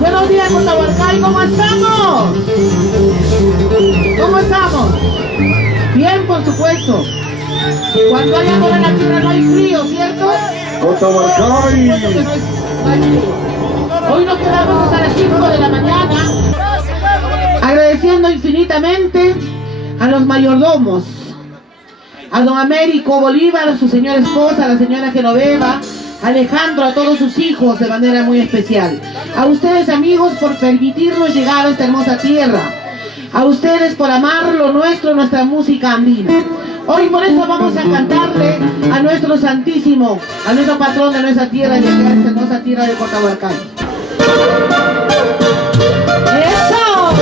Buenos días, Cotahualcay, ¿cómo estamos? ¿Cómo estamos? Bien, por supuesto. Cuando hay amor en la tierra no hay frío, ¿cierto? Cotahualcay. Hoy nos quedamos hasta las 5 de la mañana, agradeciendo infinitamente a los mayordomos, a don Américo Bolívar, a su señora esposa, a la señora Genoveva, Alejandro, a todos sus hijos de manera muy especial. A ustedes, amigos, por permitirnos llegar a esta hermosa tierra. A ustedes por amar lo nuestro, nuestra música andina. Hoy por eso vamos a cantarle a nuestro santísimo, a nuestro patrón de nuestra tierra y de esta hermosa tierra de Cotahualcay. ¡Eso!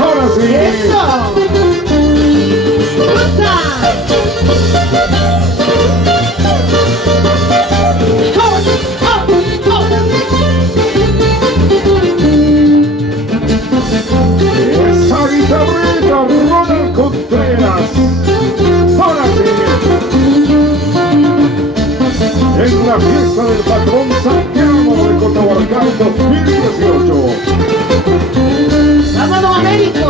¡Ahora sí! ¡Eso! ¡Esa guitarrita, Ronald Contreras! ¡Ahora sí! En la fiesta del patrón Santiago de Cotahualcay 2018. ¡Vamos, don Américo!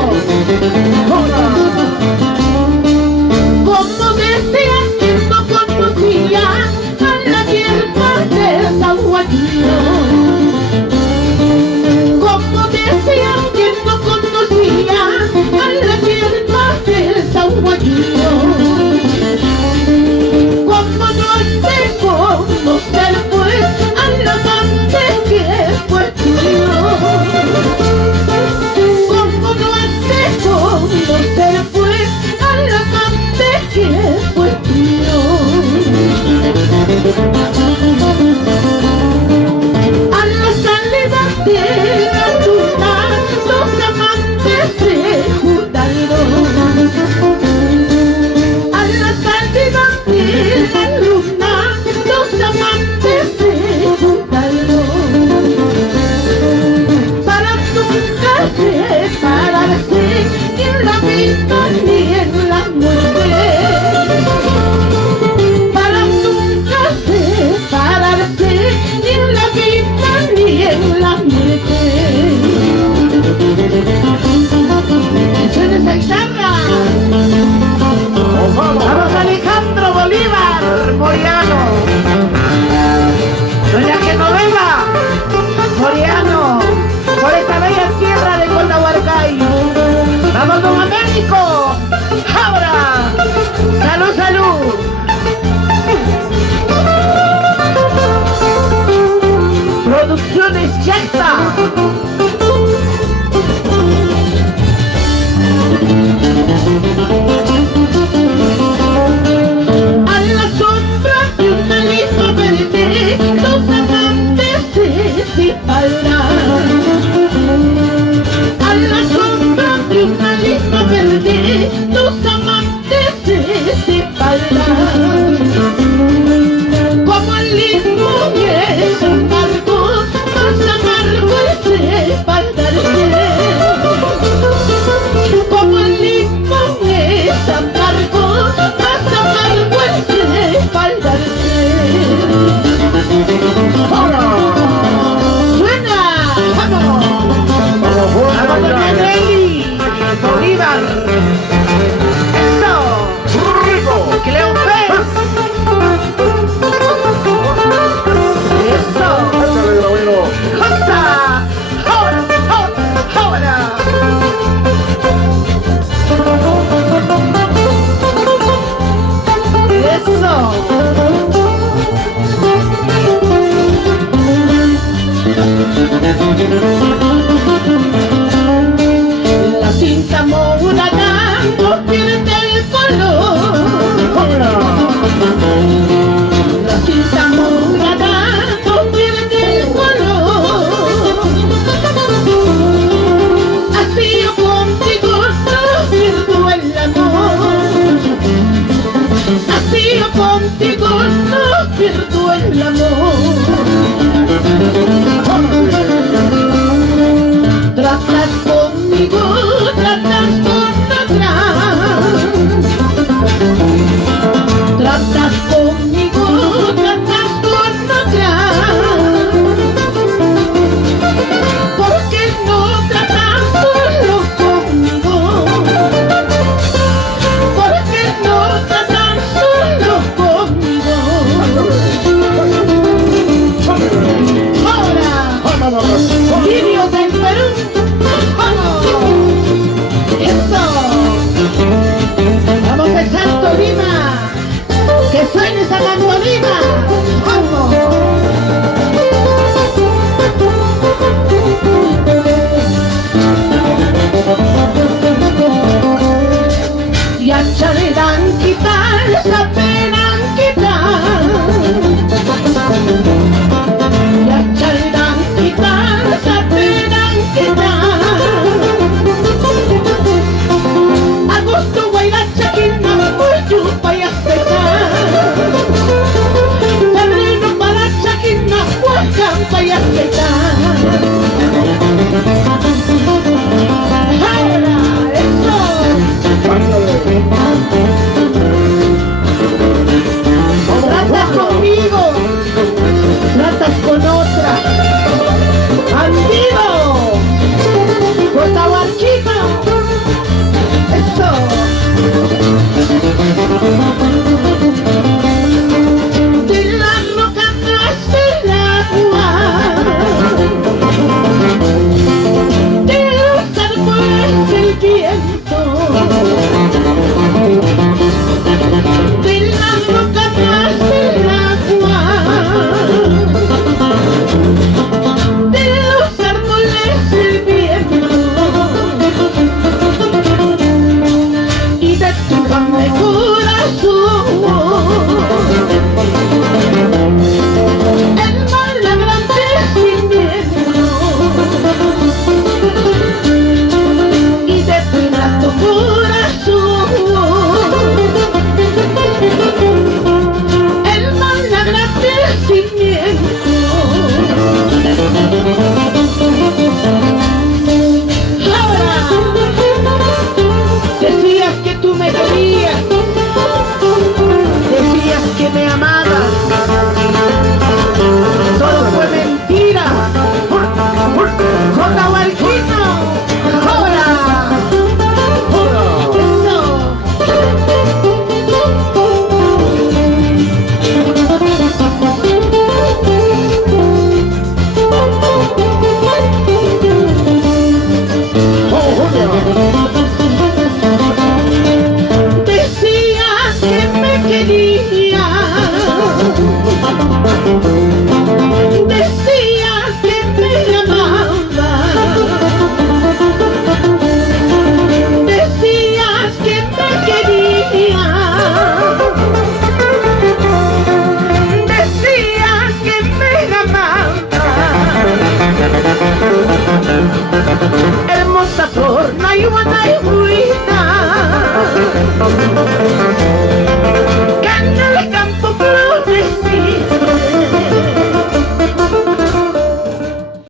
saberán quitar, ya saberán quitar, saberán quitar. Agosto guayracha que no mucho vaya a pegar. Febrero para chaquina huaca vaya a pegar. Ahora, eso. Tratas conmigo, tratas con otra. ¡Bandido! ¡Cotahualquino! ¡Eso! De la roca nace el agua, de los árboles el viento. De la roca nace el agua, de los árboles el viento. Y de tu grande corazón el mal agradecimiento. Y de tu grato corazón el mal agradecimiento. Ahora decías que tú me querías, decías que me amabas, todo fue mentira. Cotahualquino, ahora, eso. Decías que me querías, decías que me amabas, decías que me querías, decías que me amabas. Hermosa flor, no hay buena y buena.